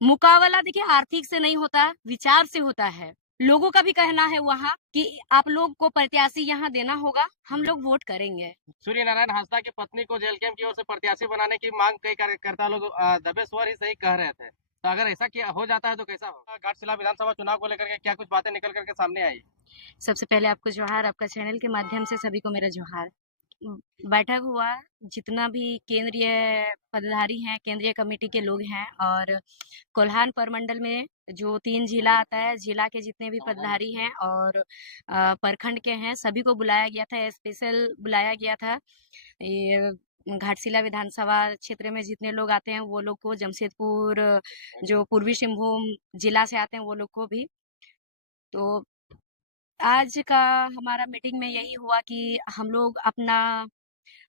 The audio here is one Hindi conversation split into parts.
मुकाबला देखिए आर्थिक से नहीं होता, विचार से होता है। लोगों का भी कहना है वहाँ कि आप लोग को प्रत्याशी यहाँ देना होगा, हम लोग वोट करेंगे। सूर्य नारायण हांसदा की पत्नी को जेल कैंप की ओर से प्रत्याशी बनाने की मांग कई कार्यकर्ता लोग दबे स्वर ही सही कह रहे थे। तो अगर ऐसा किया हो जाता है तो कैसा हो? घाटशिला विधानसभा चुनाव को लेकर के क्या कुछ बातें निकल करके सामने आई? सबसे पहले आपको जोहार, आपका चैनल के माध्यम से सभी को मेरा जोहार। बैठक हुआ, जितना भी केंद्रीय पदाधिकारी हैं, केंद्रीय कमेटी के लोग हैं और कोल्हान प्रमंडल में जो 3 जिला आता है, जिला के जितने भी पदाधिकारी हैं और प्रखंड के हैं, सभी को बुलाया गया था, स्पेशल बुलाया गया था। ये घाटशिला विधानसभा क्षेत्र में जितने लोग आते हैं वो लोग को, जमशेदपुर जो पूर्वी सिंहभूम जिला से आते हैं वो लोग को भी। तो आज का हमारा मीटिंग में यही हुआ कि हम लोग अपना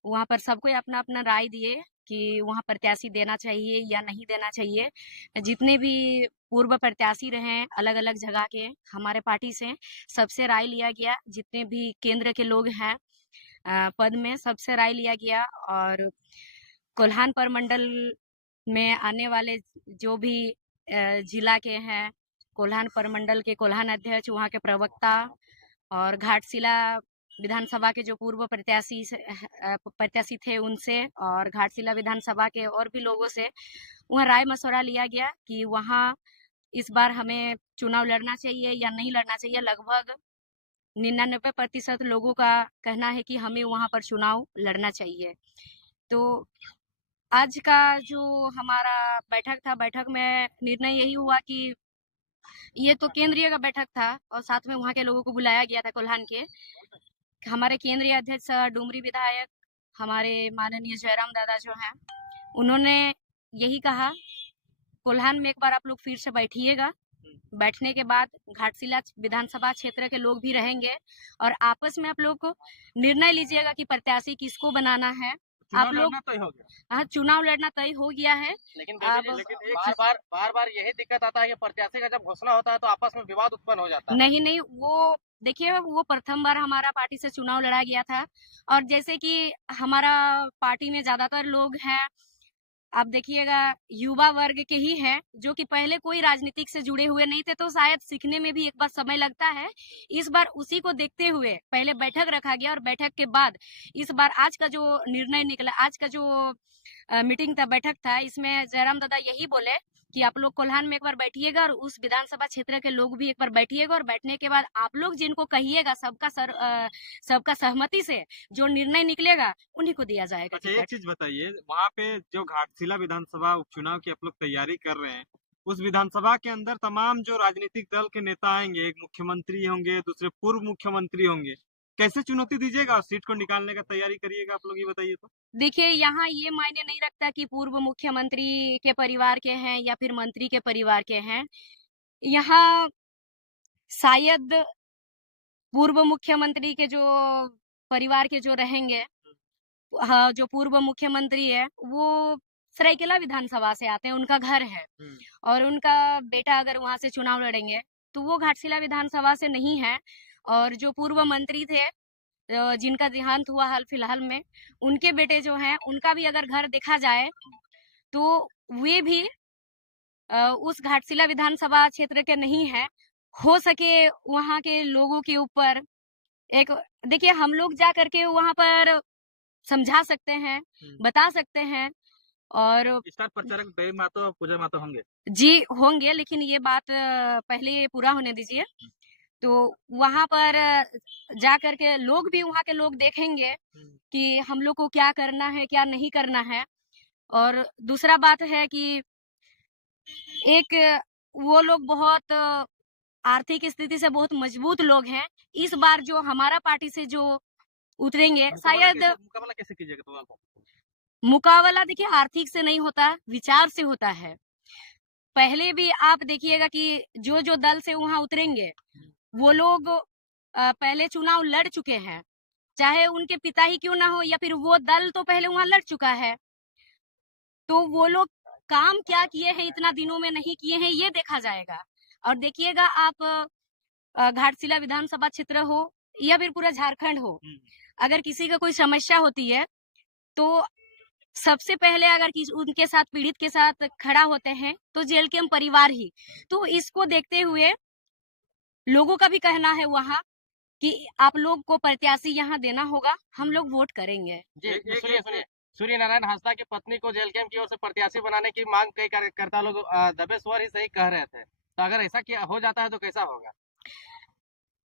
वहाँ पर सबको अपना अपना राय दिए कि वहाँ प्रत्याशी देना चाहिए या नहीं देना चाहिए। जितने भी पूर्व प्रत्याशी रहे अलग अलग जगह के हमारे पार्टी से, सबसे राय लिया गया। जितने भी केंद्र के लोग हैं पद में, सबसे राय लिया गया। और कोल्हान प्रमंडल में आने वाले जो भी जिला के हैं, कोल्हान प्रमंडल के कोल्हान अध्यक्ष, वहाँ के प्रवक्ता और घाटशिला विधानसभा के जो पूर्व प्रत्याशी थे उनसे और घाटशिला विधानसभा के और भी लोगों से वहाँ राय मशवरा लिया गया कि वहाँ इस बार हमें चुनाव लड़ना चाहिए या नहीं लड़ना चाहिए। लगभग 99% लोगों का कहना है कि हमें वहाँ पर चुनाव लड़ना चाहिए। तो आज का जो हमारा बैठक था, बैठक में निर्णय यही हुआ कि ये तो केंद्रीय का बैठक था और साथ में वहाँ के लोगों को बुलाया गया था कोल्हान के। हमारे केंद्रीय अध्यक्ष डुमरी विधायक हमारे माननीय जयराम दादा जो हैं, उन्होंने यही कहा कोल्हान में एक बार आप लोग फिर से बैठिएगा। बैठने के बाद घाटशिला विधानसभा क्षेत्र के लोग भी रहेंगे और आपस में आप लोग को निर्णय लीजिएगा कि प्रत्याशी किसको बनाना है। आप लोग तय हो गया। हाँ, चुनाव लड़ना तय हो गया है। लेकिन अब लेकिन बार बार यही दिक्कत आता है कि प्रत्याशी का जब घोषणा होता है तो आपस में विवाद उत्पन्न हो जाता है। नहीं नहीं, वो देखिए वो प्रथम बार हमारा पार्टी से चुनाव लड़ा गया था और जैसे कि हमारा पार्टी में ज्यादातर लोग हैं, आप देखिएगा युवा वर्ग के ही हैं जो कि पहले कोई राजनीतिक से जुड़े हुए नहीं थे, तो शायद सीखने में भी एक बार समय लगता है। इस बार उसी को देखते हुए पहले बैठक रखा गया और बैठक के बाद इस बार आज का जो निर्णय निकला, आज का जो मीटिंग था, बैठक था, इसमें जयराम दादा यही बोले कि आप लोग कोल्हान में एक बार बैठिएगा और उस विधानसभा क्षेत्र के लोग भी एक बार बैठिएगा और बैठने के बाद आप लोग जिनको कहिएगा सबका सहमति से जो निर्णय निकलेगा उन्हीं को दिया जाएगा। अच्छा, एक चीज बताइए, वहाँ पे जो घाटशिला विधानसभा उपचुनाव की आप लोग तैयारी कर रहे हैं, उस विधानसभा के अंदर तमाम जो राजनीतिक दल के नेता आएंगे, एक मुख्यमंत्री होंगे, दूसरे पूर्व मुख्यमंत्री होंगे, कैसे चुनौती दीजिएगा और सीट को निकालने का तैयारी करिएगा आप लोग, ये बताइए तो। देखिए यहाँ ये मायने नहीं रखता कि पूर्व मुख्यमंत्री के परिवार के हैं या फिर मंत्री के परिवार के हैं। यहाँ शायद पूर्व मुख्यमंत्री के जो परिवार के जो रहेंगे, हाँ, जो पूर्व मुख्यमंत्री है वो सरायकेला विधानसभा से आते हैं, उनका घर है और उनका बेटा अगर वहां से चुनाव लड़ेंगे तो वो घाटशिला विधानसभा से नहीं है। और जो पूर्व मंत्री थे जिनका देहांत हुआ हाल फिलहाल में, उनके बेटे जो हैं उनका भी अगर घर देखा जाए तो वे भी उस घाटशिला विधानसभा क्षेत्र के नहीं है। हो सके वहां के लोगों के ऊपर एक, देखिए हम लोग जा करके वहां पर समझा सकते हैं, बता सकते हैं और स्टार प्रचारक देवी मातो और पूजा मातो होंगे जी होंगे, लेकिन ये बात पहले पूरा होने दीजिए। तो वहां पर जा करके लोग भी, वहां के लोग देखेंगे कि हम लोग को क्या करना है क्या नहीं करना है। और दूसरा बात है कि एक वो लोग बहुत आर्थिक स्थिति से बहुत मजबूत लोग हैं। इस बार जो हमारा पार्टी से जो उतरेंगे शायद मुकाबला कैसे कीजिएगा तो आप? मुकाबला देखिए आर्थिक से नहीं होता, विचार से होता है। पहले भी आप देखिएगा कि जो जो दल से वहां उतरेंगे वो लोग पहले चुनाव लड़ चुके हैं, चाहे उनके पिता ही क्यों ना हो या फिर वो दल तो पहले वहां लड़ चुका है। तो वो लोग काम क्या किए हैं इतना दिनों में नहीं किए हैं ये देखा जाएगा। और देखिएगा आप घाटशिला विधानसभा क्षेत्र हो या फिर पूरा झारखंड हो, अगर किसी का कोई समस्या होती है तो सबसे पहले अगर उनके साथ पीड़ित के साथ खड़ा होते हैं तो जेल कैंप परिवार ही। तो इसको देखते हुए लोगों का भी कहना है वहाँ कि आप लोग को प्रत्याशी यहाँ देना होगा, हम लोग वोट करेंगे। जी सुनिए, सूर्य नारायण हांसदा की पत्नी को जेल कैंप की ओर से प्रत्याशी बनाने की मांग कई कार्यकर्ता लोग दबे स्वर ही सही कह रहे थे, तो अगर ऐसा किया हो जाता है तो कैसा होगा?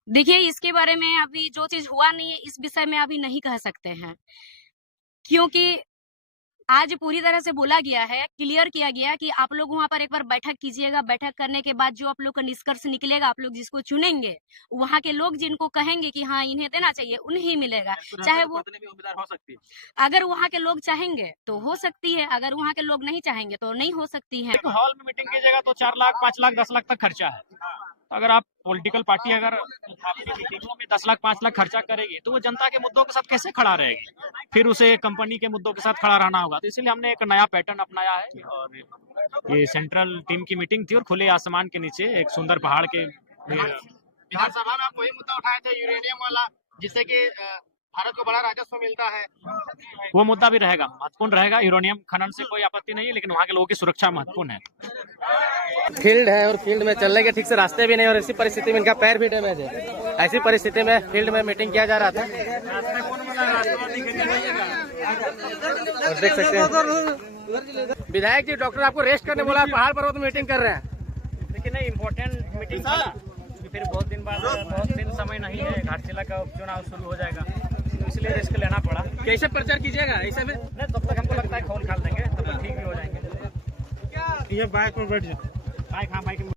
देखिए, इसके बारे में अभी जो चीज हुआ नहीं है इस विषय में अभी नहीं कह सकते हैं, क्योंकि आज पूरी तरह से बोला गया है, क्लियर किया गया कि आप लोग वहां पर एक बार बैठक कीजिएगा। बैठक करने के बाद जो आप लोग का निष्कर्ष निकलेगा, आप लोग जिसको चुनेंगे, वहां के लोग जिनको कहेंगे कि हाँ इन्हें देना चाहिए, उन्हें मिलेगा। चाहे वो पत्नी भी उम्मीदवार हो सकती है, अगर वहाँ के लोग चाहेंगे तो हो सकती है, अगर वहाँ के लोग नहीं चाहेंगे तो नहीं हो सकती है। हॉल में मीटिंग कीजिएगा तो 4 लाख, 5 लाख, 10 लाख तक खर्चा है। तो अगर आप पॉलिटिकल पार्टी अगर आपकी मीटिंगों में 10 लाख, 5 लाख खर्चा करेगी तो वो जनता के मुद्दों के साथ कैसे खड़ा रहेगी? फिर उसे कंपनी के मुद्दों के साथ खड़ा रहना होगा। तो इसलिए हमने एक नया पैटर्न अपनाया है और ये सेंट्रल टीम की मीटिंग थी और खुले आसमान के नीचे एक सुंदर पहाड़ के विधानसभा में आप वही मुद्दा उठाए थे यूरेनियम वाला, जिससे कि भारत को बड़ा राजस्व मिलता है। वो मुद्दा भी रहेगा, महत्वपूर्ण रहेगा। यूरेनियम खनन से कोई आपत्ति नहीं है, लेकिन वहाँ के लोगों की सुरक्षा महत्वपूर्ण है। फील्ड है और फील्ड में चलने के ठीक से रास्ते भी नहीं, और इसी परिस्थिति में इनका पैर भी डैमेज है। ऐसी परिस्थिति में फील्ड में मीटिंग किया जा रहा था और देख सकते हैं विधायक जी, डॉक्टर आपको रेस्ट करने बोला, पहाड़ पर वो तो मीटिंग कर रहे हैं। लेकिन नहीं, इम्पोर्टेंट मीटिंग था, फिर बहुत दिन बाद, बहुत दिन समय नहीं है, घाटशिला का उपचुनाव शुरू हो जाएगा, तो इसलिए रिस्क लेना पड़ा। कैसे प्रचार कीजिएगा ऐसे में? नहीं, तब तक हमको लगता है खोल खाल देंगे, तब तक ठीक भी हो जाएंगे। ये बाइक में बैठ जाओ। बाइक, हाँ बाइक